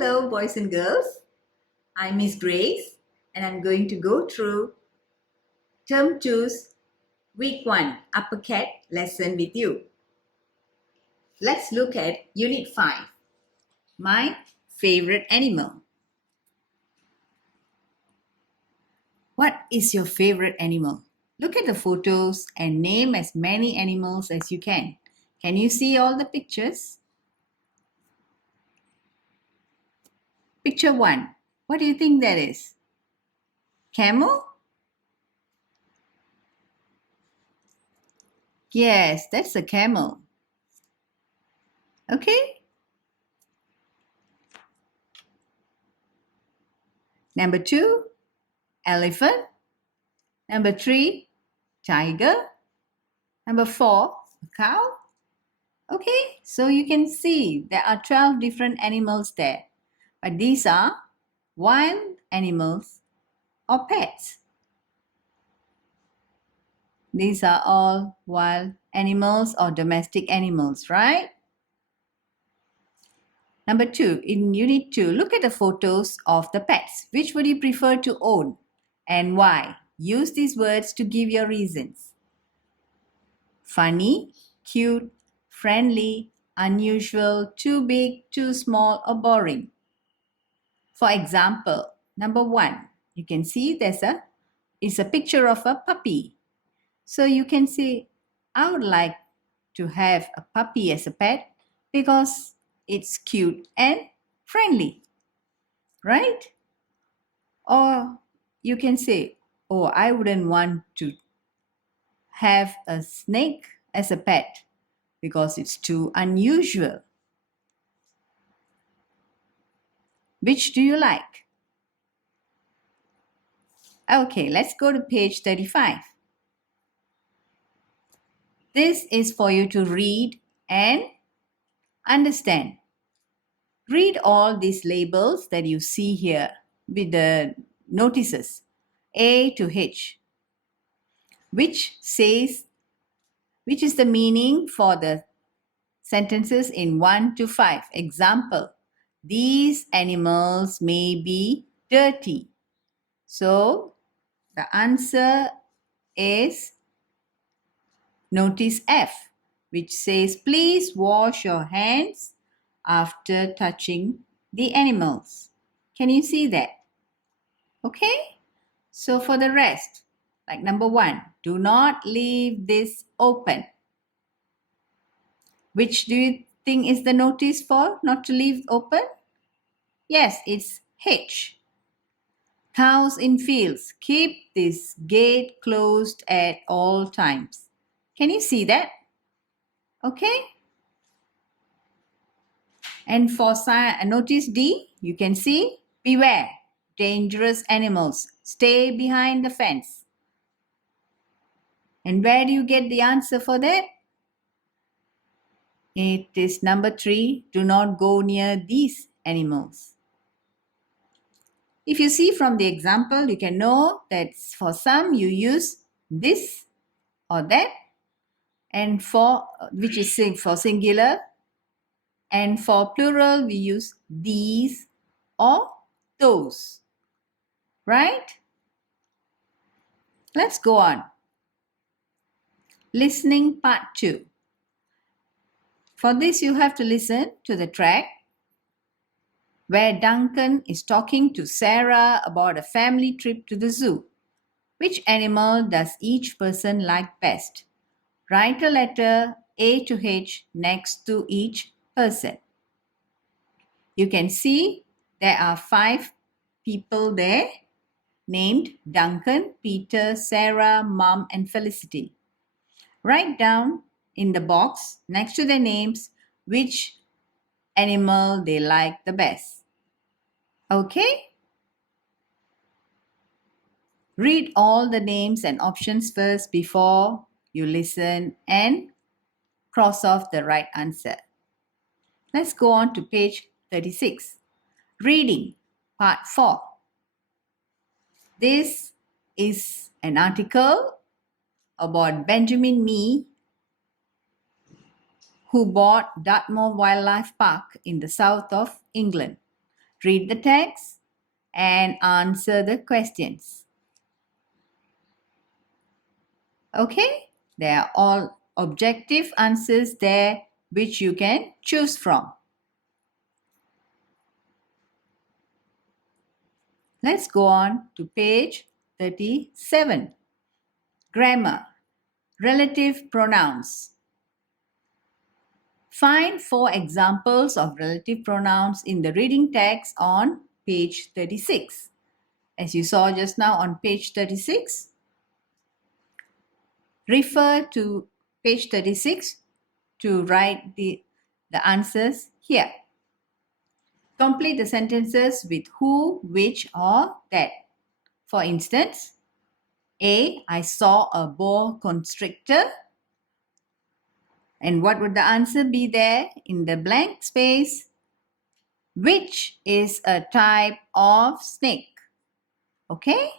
Hello, boys and girls. I'm Miss Grace, and I'm going to go through Term 2's Week 1 Upper Cat lesson with you. Let's look at Unit 5, My Favorite Animal. What is your favorite animal? Look at the photos and name as many animals as you can. Can you see all the pictures? Picture 1. What do you think that is? Camel? Yes, that's a camel. Okay. Number 2, elephant. Number 3, tiger. Number 4, cow. Okay, so you can see there are 12 different animals there. But these are wild animals or pets. These are all wild animals or domestic animals, right? Number 2, in Unit 2, look at the photos of the pets. Which would you prefer to own and why? Use these words to give your reasons. Funny, cute, friendly, unusual, too big, too small, or boring. For example, number 1, you can see it's a picture of a puppy. So you can say, I would like to have a puppy as a pet because it's cute and friendly, right? Or you can say, oh, I wouldn't want to have a snake as a pet because it's too unusual. Which do you like? Okay, let's go to page 35. This is for you to read and understand. Read all these labels that you see here with the notices A to H, which is the meaning for the sentences in 1 to 5. Example, these animals may be dirty. So the answer is notice F, which says please wash your hands after touching the animals. Can you see that? Okay? So for the rest, like number 1, do not leave this open. Which do you think is the notice for not to leave open? Yes, it's H. Cows in fields, keep this gate closed at all times. Can you see that? Okay? And for notice D, you can see beware, dangerous animals, stay behind the fence. And where do you get the answer for that? It is number 3, do not go near these animals. If you see from the example, you can know that for some you use this or that, and for which is for singular, and for plural we use these or those, right? Let's go on. Listening part 2. For this you have to listen to the track where Duncan is talking to Sarah about a family trip to the zoo. Which animal does each person like best? Write a letter A to H next to each person. You can see there are 5 people there named Duncan, Peter, Sarah, Mom, and Felicity. Write down in the box next to their names which animal they like the best. Okay? Read all the names and options first before you listen and cross off the right answer. Let's go on to page 36. Reading, part 4. This is an article about Benjamin Mee, who bought Dartmoor Wildlife Park in the south of England. Read the text and answer the questions. Okay? There are all objective answers there which you can choose from. Let's go on to page 37. Grammar. Relative pronouns. Find 4 examples of relative pronouns in the reading text on page 36. As you saw just now on page 36, refer to page 36 to write the answers here. Complete the sentences with who, which, or that. For instance, A, I saw a boa constrictor. And what would the answer be there in the blank space? Which is a type of snake. Okay?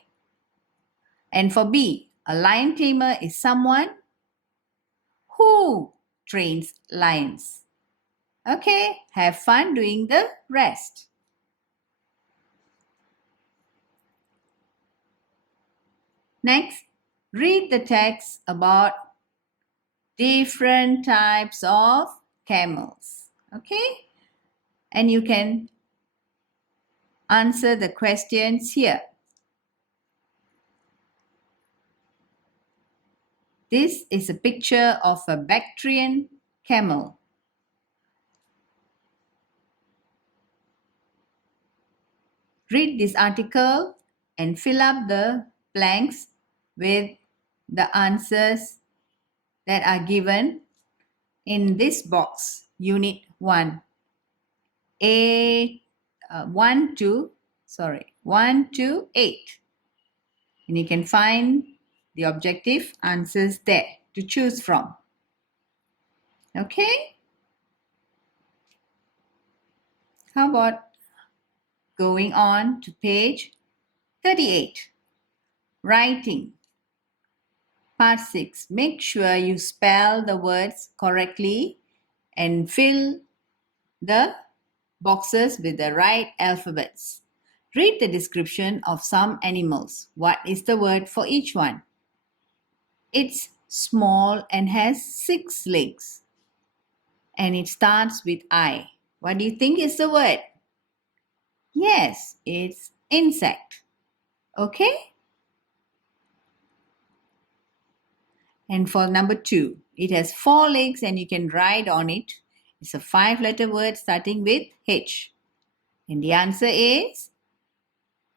And for B, a lion tamer is someone who trains lions. Okay, have fun doing the rest. Next, read the text about different types of camels. Okay, and you can answer the questions here. This is a picture of a Bactrian camel. Read this article and fill up the blanks with the answers that are given in this box, Unit 1. 1 to 8. And you can find the objective answers there to choose from. Okay? How about going on to page 38? Writing. Part 6. Make sure you spell the words correctly and fill the boxes with the right alphabets. Read the description of some animals. What is the word for each one? It's small and has 6 legs. And it starts with I. What do you think is the word? Yes, it's insect. Okay? And for number 2, it has 4 legs and you can write on it. It's a 5-letter word starting with H. And the answer is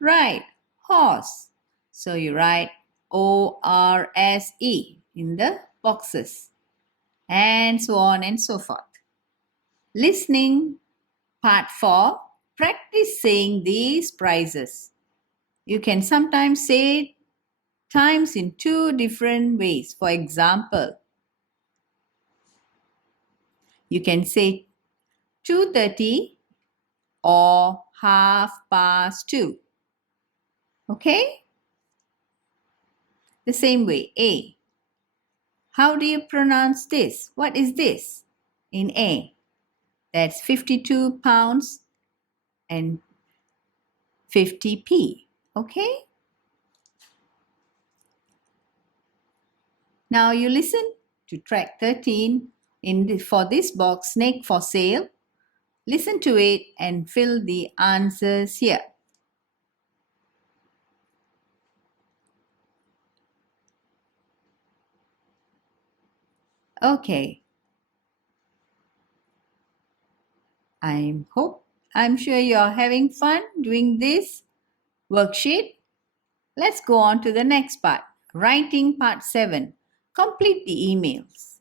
right, horse. So you write O-R-S-E in the boxes. And so on and so forth. Listening, part 4. Practice saying these phrases. You can sometimes say times in 2 different ways. For example, you can say 2:30 or 2:30. Okay? The same way, A. How do you pronounce this? What is this? In A, that's 52 pounds and 50p. Okay? Now you listen to track 13 for this box, Snake for Sale. Listen to it and fill the answers here. Okay. I'm sure you're having fun doing this worksheet. Let's go on to the next part. Writing part 7. Complete the emails.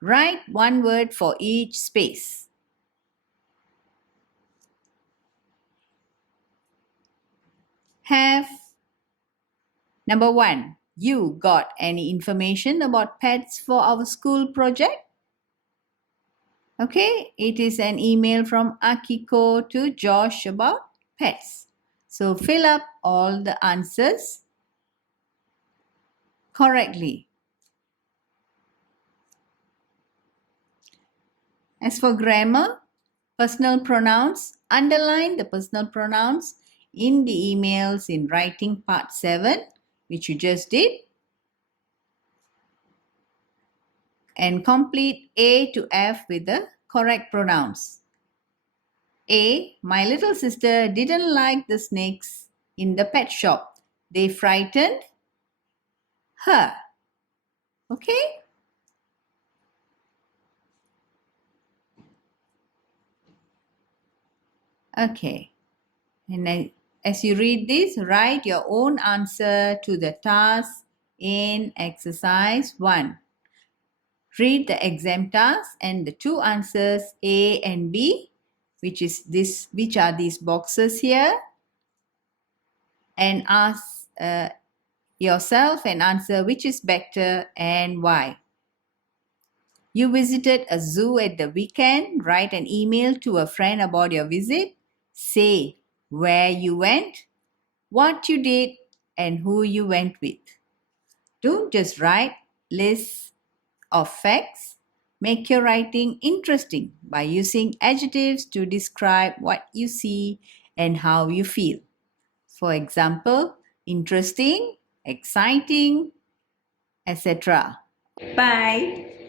Write 1 word for each space. Have number 1. You got any information about pets for our school project? Okay, it is an email from Akiko to Josh about pets. So fill up all the answers correctly. As for grammar, Personal pronouns. Underline the personal pronouns in the emails in writing part 7, which you just did. And complete A to F with the correct pronouns. A. My little sister didn't like the snakes in the pet shop. They frightened her. Okay? Okay. And as you read this, write your own answer to the task in exercise 1. Read the exam task and the two answers A and B, which are these boxes here, and ask yourself and answer which is better and why. You visited a zoo at the weekend. Write an email to a friend about your visit. Say where you went, what you did, and who you went with. Don't just write lists of facts. Make your writing interesting by using adjectives to describe what you see and how you feel. For example, interesting, exciting, etc. Bye.